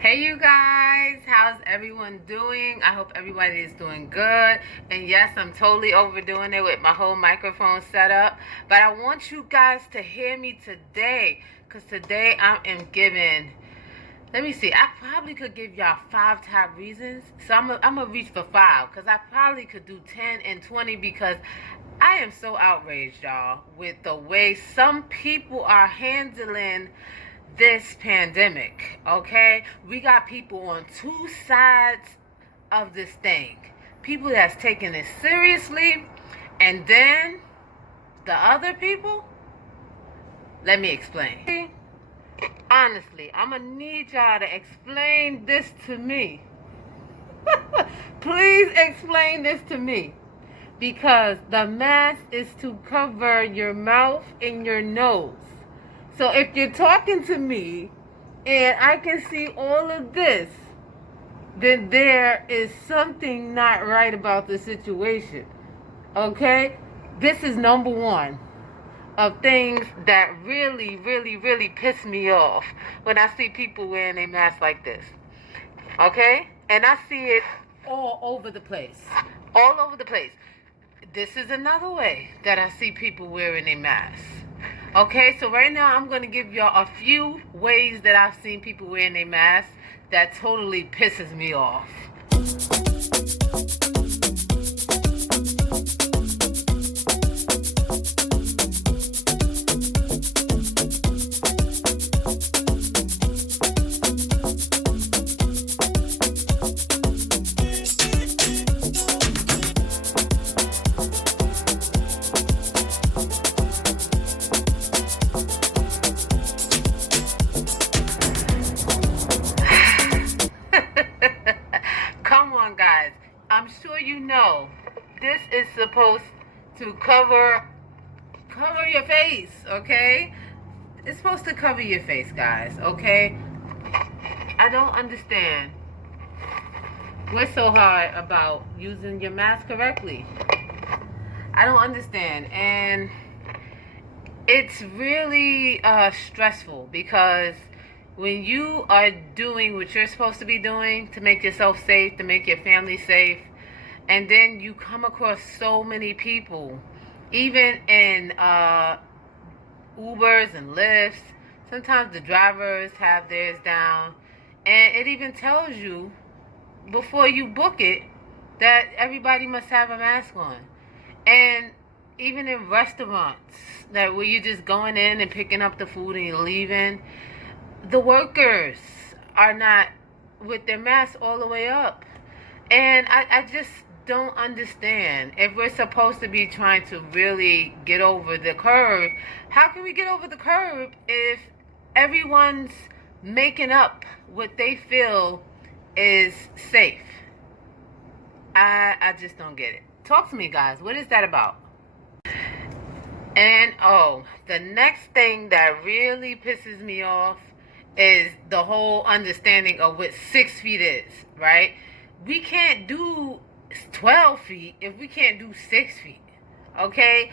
Hey you guys, how's everyone doing? I hope everybody is doing good. And yes, I'm totally overdoing it with my whole microphone setup. But I want you guys to hear me today. Because today I am giving, let me see, I probably could give y'all 5 top reasons. So I'm going to reach for 5. Because I probably could do 10 and 20 because I am so outraged, y'all, with the way some people are handling this pandemic. Okay, we got people on 2 sides of this thing. People that's taking it seriously, and then the other people. Let me explain. Honestly, I'm gonna need y'all to explain this to me. Please explain this to me, because the mask is to cover your mouth and your nose. So if you're talking to me and I can see all of this, then there is something not right about the situation. Okay? This is number one of things that really, really, really piss me off when I see people wearing a mask like this. Okay? And I see it all over the place. All over the place. This is another way that I see people wearing a mask. Okay, so right now I'm going to give y'all a few ways that I've seen people wearing a mask that totally pisses me off. Come on, guys. I'm sure you know this is supposed to cover your face, okay? It's supposed to cover your face, guys, okay? I don't understand. We're so hard about using your mask correctly. I don't understand. And it's really stressful because when you are doing what you're supposed to be doing to make yourself safe, to make your family safe, and then you come across so many people, even in Ubers and Lyfts, sometimes the drivers have theirs down, and it even tells you before you book it that everybody must have a mask on. And even in restaurants, that where you're just going in and picking up the food and you're leaving, the workers are not with their masks all the way up. And I just don't understand. If we're supposed to be trying to really get over the curve, how can we get over the curve if everyone's making up what they feel is safe? I just don't get it. Talk to me, guys. What is that about? And the next thing that really pisses me off is the whole understanding of what 6 feet is, right? We can't do 12 feet if we can't do 6 feet, okay?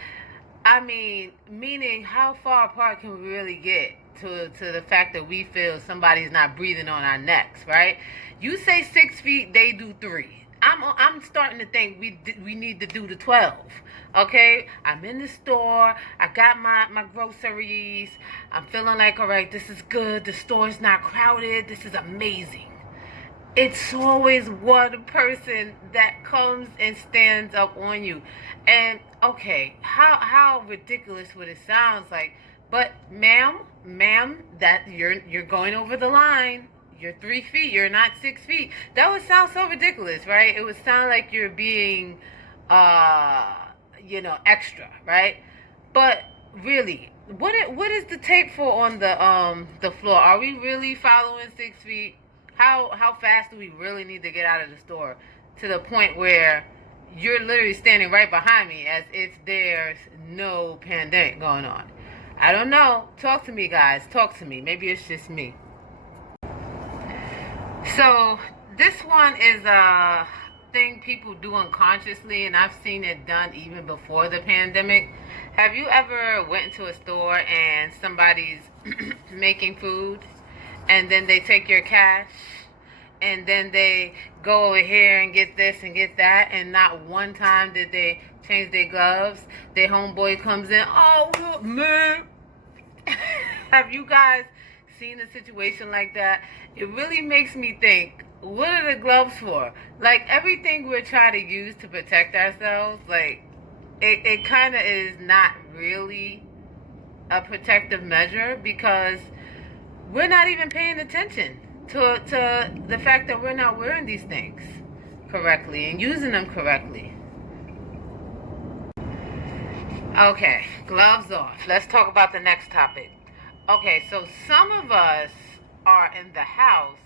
I mean, meaning how far apart can we really get to the fact that we feel somebody's not breathing on our necks, right? You say 6 feet, they do 3. I'm starting to think we need to do the 12. Okay, I'm in the store. I got my groceries. I'm feeling like, all right, this is good. The store's not crowded. This is amazing. It's always one person that comes and stands up on you. And okay, how ridiculous would it sound like? But ma'am, that you're going over the line. You're 3 feet. You're not 6 feet. That would sound so ridiculous, right? It would sound like you're being, extra, right? But really, what is the tape for on the floor? Are we really following 6 feet? How fast do we really need to get out of the store to the point where you're literally standing right behind me as if there's no pandemic going on? I don't know. Talk to me, guys. Talk to me. Maybe it's just me. So this one is a thing people do unconsciously, and I've seen it done even before the pandemic. Have you ever went into a store and somebody's making food and then they take your cash and then they go over here and get this and get that, and not one time did they change their gloves. Their homeboy comes in, oh, man. Have you guys seen a situation like that? It really makes me think, what are the gloves for? Like, everything we're trying to use to protect ourselves, like, it kind of is not really a protective measure, because we're not even paying attention to the fact that we're not wearing these things correctly and using them correctly. Okay, gloves off. Let's talk about the next topic. Okay, so some of us are in the house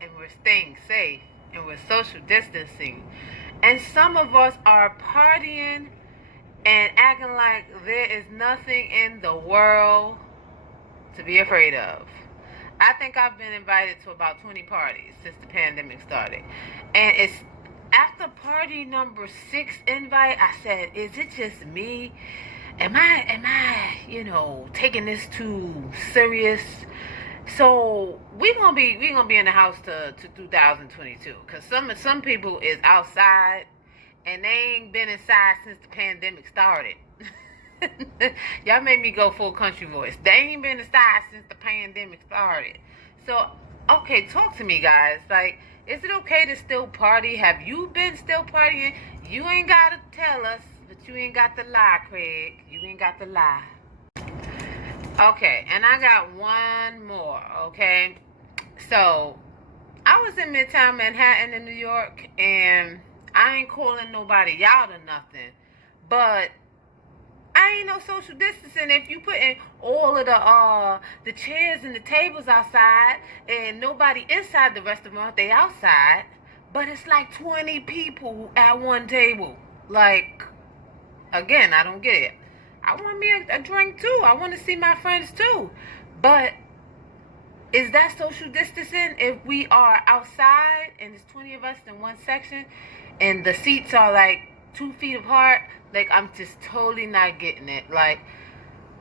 and we're staying safe and we're social distancing. And some of us are partying and acting like there is nothing in the world to be afraid of. I think I've been invited to about 20 parties since the pandemic started. And it's after party number 6 invite, I said, is it just me? Am I, taking this too serious? So we gonna be in the house to 2022, cause some people is outside and they ain't been inside since the pandemic started. Y'all made me go full country voice. They ain't been inside since the pandemic started. So okay, talk to me, guys. Like, is it okay to still party? Have you been still partying? You ain't gotta tell us, but you ain't got to lie, Craig. You ain't got to lie. Okay, and I got one more, okay? So, I was in Midtown Manhattan in New York, and I ain't calling nobody out or nothing, but I ain't no social distancing if you putting all of the chairs and the tables outside and nobody inside the restaurant, they outside, but it's like 20 people at one table. Like, again, I don't get it. I want me a drink too. I want to see my friends too. But is that social distancing if we are outside and there's 20 of us in one section and the seats are like 2 feet apart? Like, I'm just totally not getting it. Like,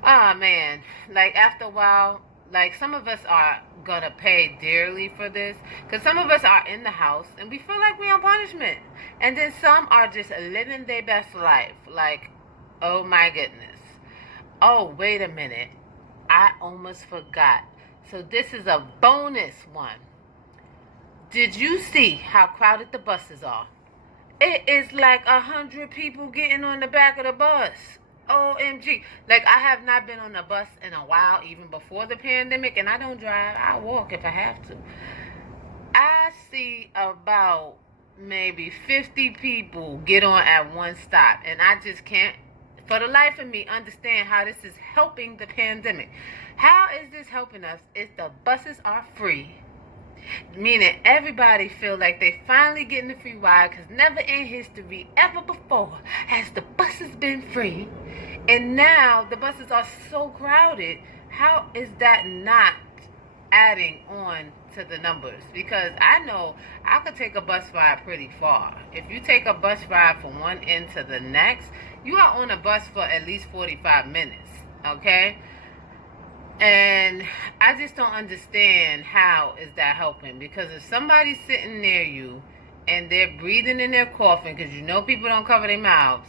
oh man. Like, after a while, like, some of us are gonna pay dearly for this, because some of us are in the house and we feel like we're on punishment, and then some are just living their best life. Like, oh my goodness. Oh, wait a minute, I almost forgot. So this is a bonus one. Did you see how crowded the buses are? It is like 100 people getting on the back of the bus. OMG. Like, I have not been on a bus in a while, even before the pandemic, and I don't drive. I walk if I have to. I see about maybe 50 people get on at one stop, and I just can't, for the life of me, understand how this is helping the pandemic. How is this helping us if the buses are free? Meaning everybody feel like they finally getting the free ride, because never in history ever before has the buses been free, and now the buses are so crowded. How is that not adding on to the numbers? Because I know I could take a bus ride pretty far. If you take a bus ride from one end to the next, you are on a bus for at least 45 minutes, okay? And I just don't understand how is that helping. Because if somebody's sitting near you and they're breathing and they're coughing, because you know people don't cover their mouths,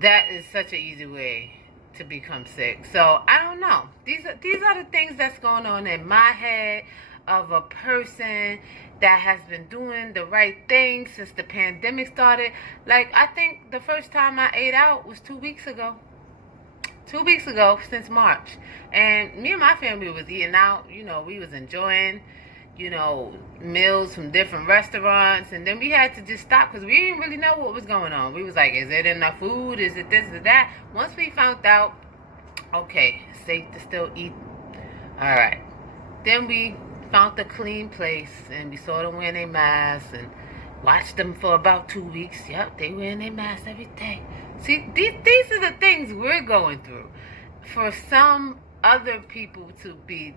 that is such an easy way to become sick. So I don't know. These are the things that's going on in my head of a person that has been doing the right thing since the pandemic started. Like, I think the first time I ate out was 2 weeks ago. 2 weeks ago, since March. And me and my family was eating out. We was enjoying, meals from different restaurants. And then we had to just stop because we didn't really know what was going on. We was like, is it enough food? Is it this or that? Once we found out, okay, it's safe to still eat. All right. Then we found a clean place and we saw them wearing their masks and watched them for about 2 weeks. Yep, they wearing their masks every day. See, these are the things we're going through. For some other people to be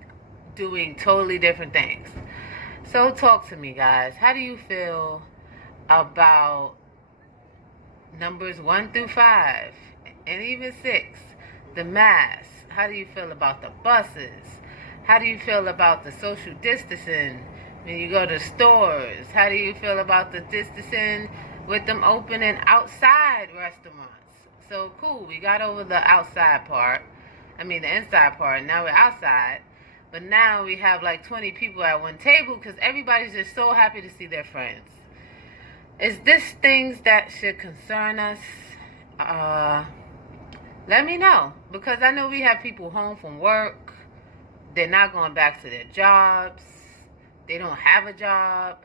doing totally different things. So talk to me, guys. How do you feel about numbers 1 through 5 and even 6? The masks. How do you feel about the buses? How do you feel about the social distancing When you go to stores, how do you feel about the distancing with them opening outside restaurants? So cool, we got over the outside part. I mean the inside part. Now we're outside. But now we have like 20 people at one table because everybody's just so happy to see their friends. Is this things that should concern us? Let me know. Because I know we have people home from work. They're not going back to their jobs. They don't have a job.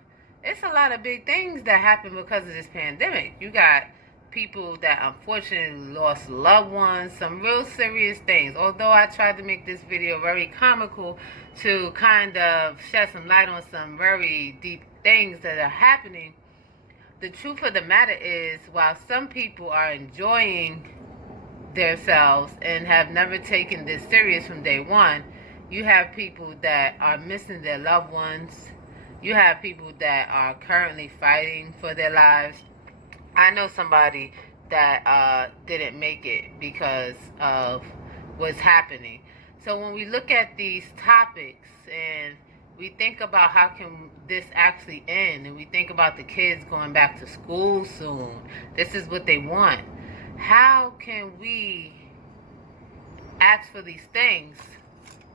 It's a lot of big things that happen because of this pandemic. You got people that unfortunately lost loved ones, some real serious things. Although I tried to make this video very comical to kind of shed some light on some very deep things that are happening, the truth of the matter is, while some people are enjoying themselves and have never taken this serious from day one, you have people that are missing their loved ones. You have people that are currently fighting for their lives. I know somebody that didn't make it because of what's happening. So when we look at these topics and we think about how can this actually end, and we think about the kids going back to school soon, this is what they want. How can we ask for these things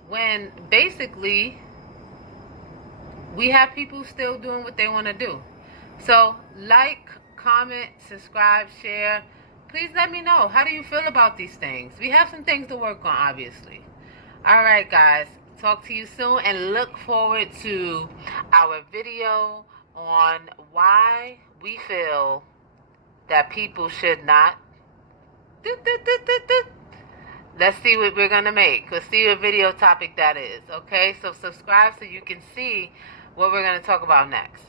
when basically we have people still doing what they want to do? So like, comment, subscribe, share. Please let me know. How do you feel about these things? We have some things to work on, obviously. All right, guys. Talk to you soon and look forward to our video on why we feel that people should not. Let's see what we're going to make. Let's see what video topic that is. Okay, so subscribe so you can see what we're going to talk about next.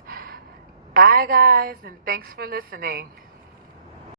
Bye, guys, and thanks for listening.